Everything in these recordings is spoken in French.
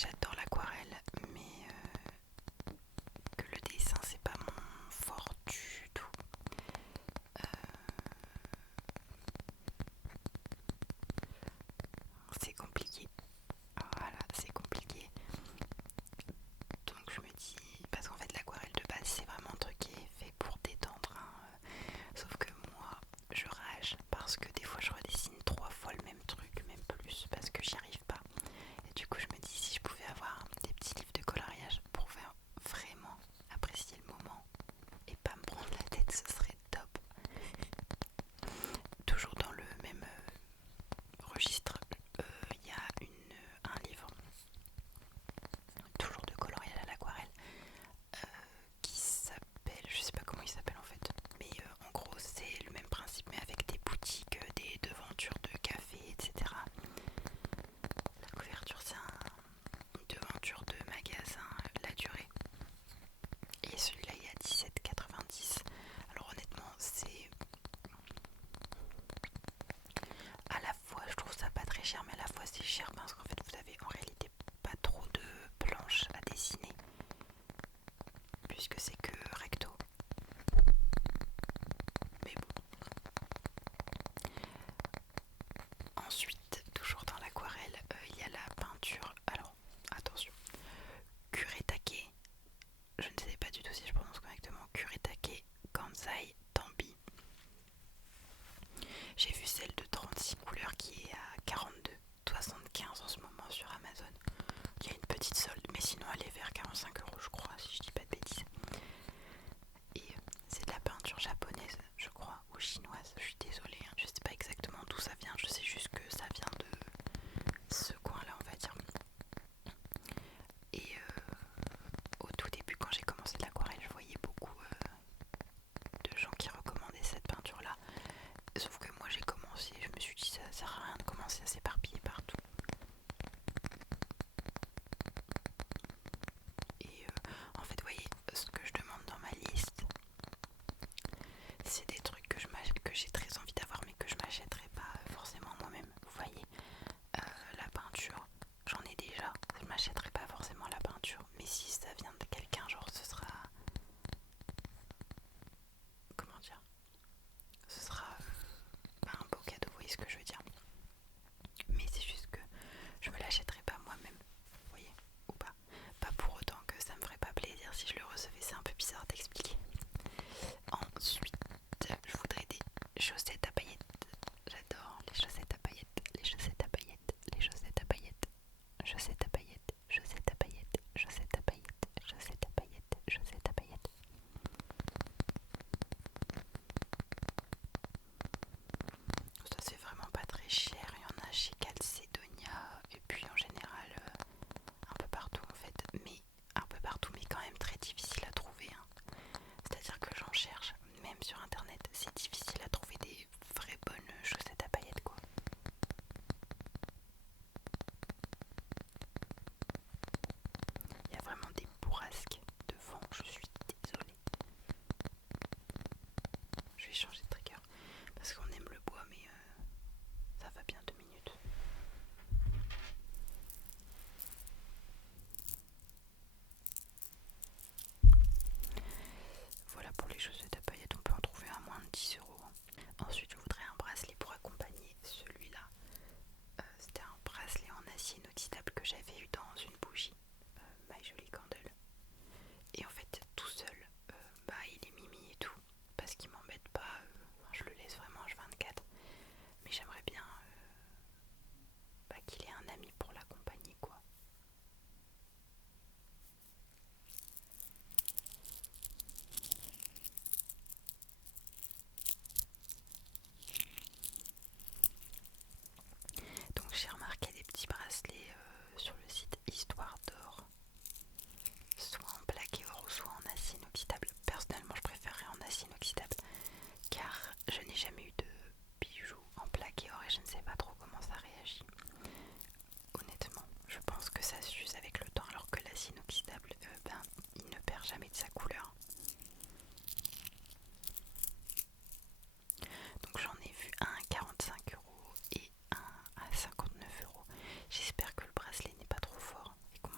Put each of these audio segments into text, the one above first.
j'adore l'aquarelle, mais que le dessin c'est pas mon fort du tout. Euh, c'est compliqué. Voilà, c'est compliqué. Donc je me dis, parce qu'en fait l'aquarelle de base c'est vraiment un truc qui est fait pour détendre, hein. Sauf que moi je rage parce que des fois je redessine 3 fois le même truc, même plus, parce que j'y arrive pas. Et du coup je me dis si je pouvais avoir des petits livres de coloriage pour faire vraiment apprécier le moment et pas me prendre la tête, ce serait top. Toujours dans le même registre, il y a un livre, toujours de coloriage à l'aquarelle, qui s'appelle, je sais pas comment il s'appelle en fait, mais en gros c'est le même principe mais avec des boutiques, des devantures de café, etc. La couverture c'est une devanture de magasin, La Durée. Et celui-là il est à 17,90. Alors honnêtement c'est à la fois je trouve ça pas très cher mais à la fois c'est cher parce qu'en fait vous avez en réalité pas trop de planches à dessiner puisque c'est que recto. Mais bon. Ensuite, toujours dans l'aquarelle, il y a la peinture. Alors, attention. Kuretake. Je ne sais pas du tout si je prononce correctement. Kuretake Kansai Tambi. J'ai vu celle de 36 couleurs qui est à 42,75 en ce moment sur Amazon. Il y a une petite solde, mais sinon elle est vers 45 € je crois, si je dis pas de bêtises. Et c'est de la peinture japonaise, je crois, ou chinoise. Je suis désolée, hein. Je sais pas exactement d'où ça vient. Je sais juste que ça vient de ce coin-là, on va dire. Et au tout début, quand j'ai commencé l'aquarelle, je voyais beaucoup de gens qui recommandaient cette peinture-là. Sauf que moi, j'ai commencé, je me suis dit, ça sert à rien de commencer à s'éparpiller partout. Et en fait, vous voyez, ce que je demande dans ma liste, c'est des trucs que j'ai très envie d'avoir, mais que je m'achèterai pas forcément moi-même. Vous voyez, la peinture, j'en ai déjà. Je m'achèterai pas forcément la peinture, mais si ça vient de quelqu'un, genre ce sera, comment dire, ce sera pas un beau cadeau. Vous voyez ce que je veux dire. Mais c'est juste que je me l'achèterai pas moi-même. Vous voyez, ou pas. Pas pour autant que ça me ferait pas plaisir si je le recevais. C'est un peu bizarre d'expliquer. Ensuite, je voudrais des chaussettes à paillettes. J'adore les chaussettes à paillettes, les chaussettes à paillettes, les chaussettes à paillettes, chaussettes à paillettes, chaussettes à paillettes, chaussettes à paillettes, chaussettes à paillettes, chaussettes à paillettes. Ça c'est vraiment pas très cher, il y en a chez Calcedonia et puis en général un peu partout en fait, mais un peu partout mais quand même très difficile à trouver, hein. C'est-à-dire que j'en cherche, même sur internet, c'est difficile à trouver des vraies bonnes chaussettes à paillettes quoi. Il y a vraiment des bourrasques devant, je suis désolée. Je vais changer de trigger parce qu'on aime le bois mais ça va bien 2 minutes. Voilà pour les chaussettes à paillettes, on peut en trouver à moins de 10 €. Ensuite je voudrais un bracelet pour accompagner celui-là. C'était un bracelet en acier inoxydable que j'avais eu dans une bougie, My Jolie Candle. Et en fait tout seul, il est mimi et tout, parce qu'il m'embête pas, je le laisse vraiment H24. Mais j'aimerais bien qu'il ait un ami pour l'accompagner quoi. Donc j'ai remarqué des petits bracelets sur le site Histoire d'Or, soit en plaqué or, soit en acier inoxydable. Personnellement je préférerais en acier inoxydable car je n'ai jamais eu de bijoux en plaqué or et je ne sais pas trop comment ça réagit. Honnêtement, je pense que ça s'use avec le temps alors que l'acier inoxydable, il ne perd jamais de sa couleur. Donc j'en ai vu un à 45 € et un à 59 €. J'espère que le bracelet n'est pas trop fort et qu'on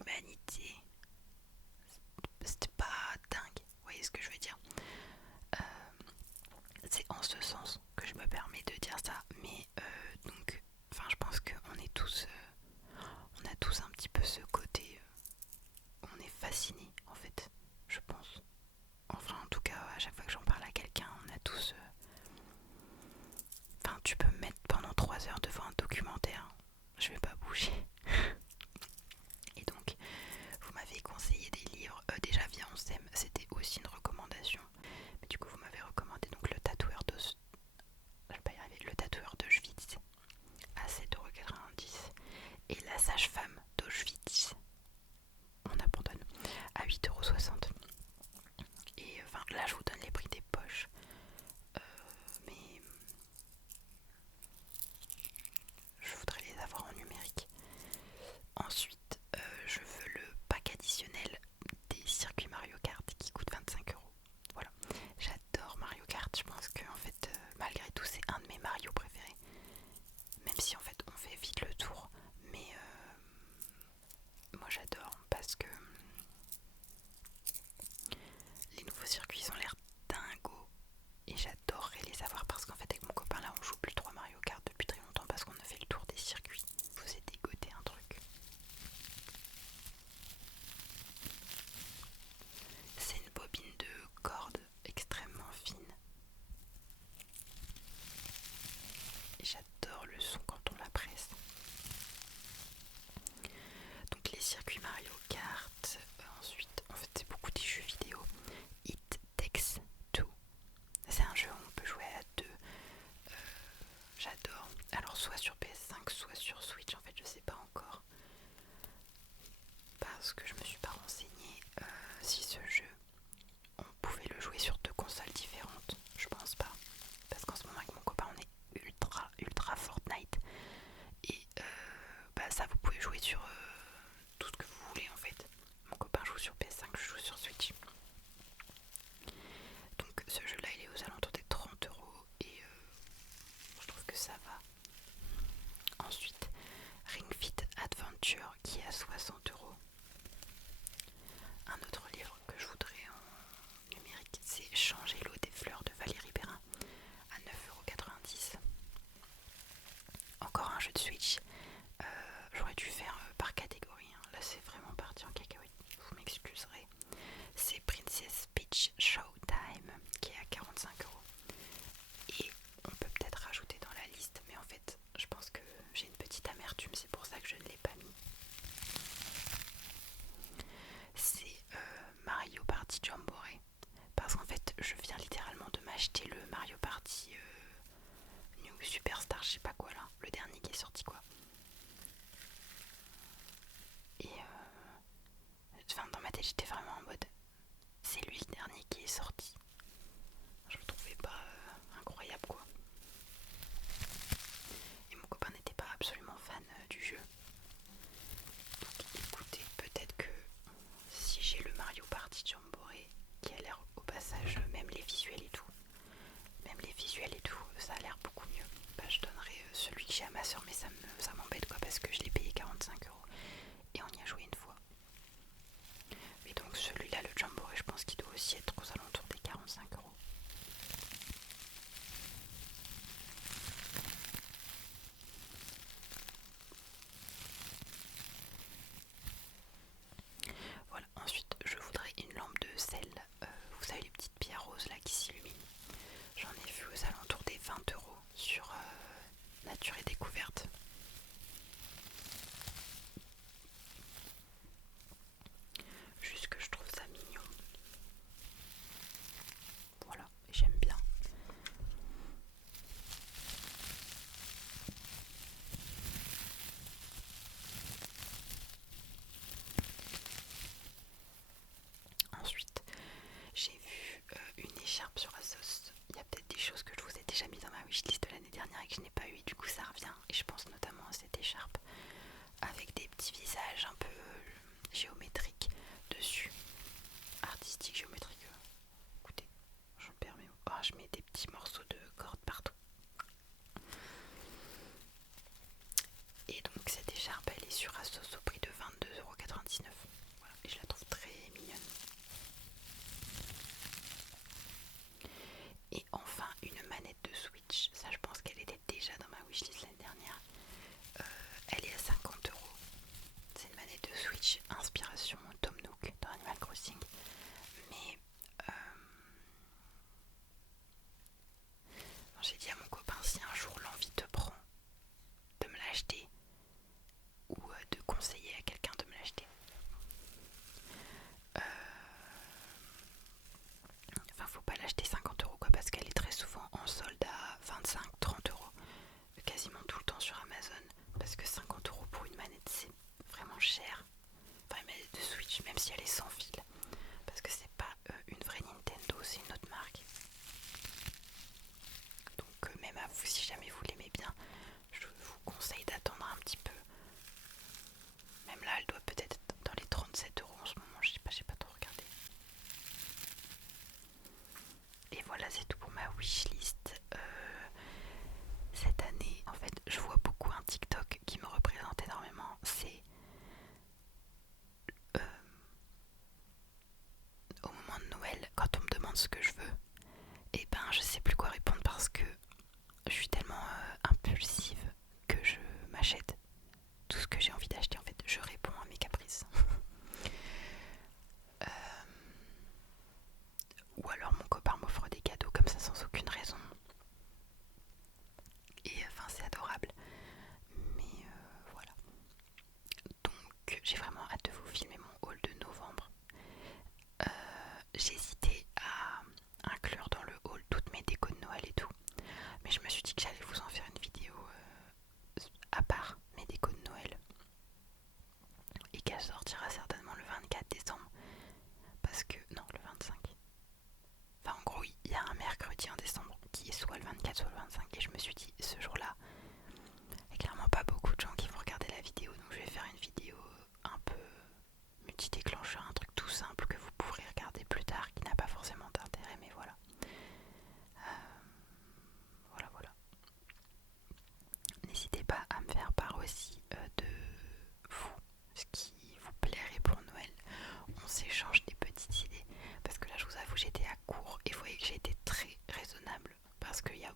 humanité, c'était pas dingue, vous voyez ce que je veux dire. C'est en ce sens que je me permets de dire ça, mais donc, enfin je pense qu'on est tous, on a tous un petit peu ce côté, on est fasciné en fait, je pense. Enfin en tout cas à chaque fois que j'en parle à quelqu'un, on a tous, enfin tu peux me mettre pendant 3 heures devant un documentaire, je vais pas bouger. Et donc vous m'avez conseillé des livres, déjà via On s'aime, c'était aussi une recommandation. Mais du coup vous m'avez recommandé donc le tatoueur de je vais pas y arriver, le tatoueur d'Auschwitz à 7,90 € et la sage-femme d'Auschwitz, on abandonne, à 8,60 €. Et enfin là je vous donne les prix des poches, mais je voudrais les avoir en numérique. Ensuite je veux le pack additionnel des circuits Mario Kart qui coûte 25 €. Voilà, j'adore Mario Kart, je pense que en fait malgré tout c'est un de mes Mario préférés. Même si en fait on fait vite le tour, mais moi j'adore parce que les nouveaux circuits ont l'air dingos et j'adorerais les avoir parce qu'en fait avec mon copain là on joue plus trop à Mario Kart depuis très longtemps parce qu'on a fait le tour des circuits. Je vous ai dégoté un truc. C'est une bobine de corde extrêmement fine et j'adore le son quand on la presse. Donc les circuits Mario Kart, ensuite en fait c'est beaucoup des jeux vidéo. It Takes Two, c'est un jeu où on peut jouer à deux. J'adore. Alors soit sur PS5, soit sur Switch, en fait je sais pas encore. Parce que je me suis pas renseignée si ce jeu, on pouvait le jouer sur 2 consoles différentes. Je pense pas. Parce qu'en ce moment avec mon copain on est ultra Fortnite. Et ça vous pouvez jouer sur tout ce que vous voulez en fait. Mon copain joue sur PS5, je joue sur Switch. Donc ce jeu là il est aux alentours des 30 € et je trouve que ça va. Ensuite, Ring Fit Adventure qui est à 60 €. Un autre livre que je voudrais en numérique, c'est Changer l'eau des fleurs de Valérie Perrin à 9,90 €. Encore un jeu de Switch. J'aurais dû faire par catégorie, hein. Là c'est vraiment parti en cacahuète, vous m'excuserez. C'est Princess Peach Showtime qui est à 45 €. Et on peut peut-être rajouter dans la liste, mais en fait je pense que j'ai une petite amertume, c'est pour ça que je ne l'ai pas mis. C'est Mario Party Jamboree. Parce qu'en fait je viens littéralement de m'acheter le Mario Party New Superstar, je sais pas quoi là, le dernier qui est sorti quoi. Et enfin, dans ma tête j'étais vraiment en mode c'est lui le dernier qui est sorti. Je le trouvais pas incroyable quoi. Et mon copain n'était pas absolument fan du jeu. Donc écoutez, peut-être que si j'ai le Mario Party Jamboree qui a l'air au passage, même les visuels et tout, ça a l'air beaucoup mieux. Je donnerai celui que j'ai à ma soeur, mais ça m'embête quoi parce que je l'ai payé 45 € et on y a joué une fois. Mais donc celui-là, le Jamboree, je pense qu'il doit aussi être aux alentours des 45 €. Voilà, ensuite je voudrais une lampe de sel, vous savez les petites pierres roses là qui s'illuminent. J'en ai vu aux alentours des 20 € sur Nature et Découverte. Juste que je trouve ça mignon. Voilà, j'aime bien. Ensuite, j'ai vu une écharpe sur Asos. Il y a peut-être des choses que je vous ai déjà mis dans ma wishlist de l'année dernière et que je n'ai pas eu. Du coup, ça revient. Et je pense notamment à cette écharpe avec des petits visages un peu géométriques dessus. Artistique, géométrique. Écoutez, je me permets. Oh, je mets des petits morceaux de corde partout. Et donc, cette écharpe, elle est sur Asos au prix de 22,99 €. demande ce que je veux, et ben je sais plus quoi répondre parce que je suis tellement impulsive que je m'achète tout ce que j'ai envie d'acheter. En fait, je réponds à mes caprices. Ou alors mon copain m'offre des cadeaux comme ça sans aucune raison. Et enfin c'est adorable. Mais voilà. Donc j'ai vraiment hâte de vous filmer mon haul de novembre. J'hésitais à inclure dans le haul toutes mes décos de Noël et tout. Mais je me suis dit que j'allais vous en faire une vidéo à part mes décos de Noël. Et qu'elle sortira certainement le 24 décembre. Parce que... non, le 25. Enfin en gros, il y a un mercredi en décembre qui est soit le 24 soit le 25. Et je me suis dit, ce jour-là, il n'y a clairement pas beaucoup de gens qui vont regarder la vidéo. Donc je vais faire une vidéo un peu multi-déclencheur, un truc tout simple que vous pourrez regarder plus tard, qui n'a pas forcément d'intérêt, mais voilà. Voilà. N'hésitez pas à me faire part aussi de vous, ce qui vous plairait pour Noël. On s'échange des petites idées, parce que là je vous avoue j'étais à court et vous voyez que j'ai été très raisonnable, parce qu'il y a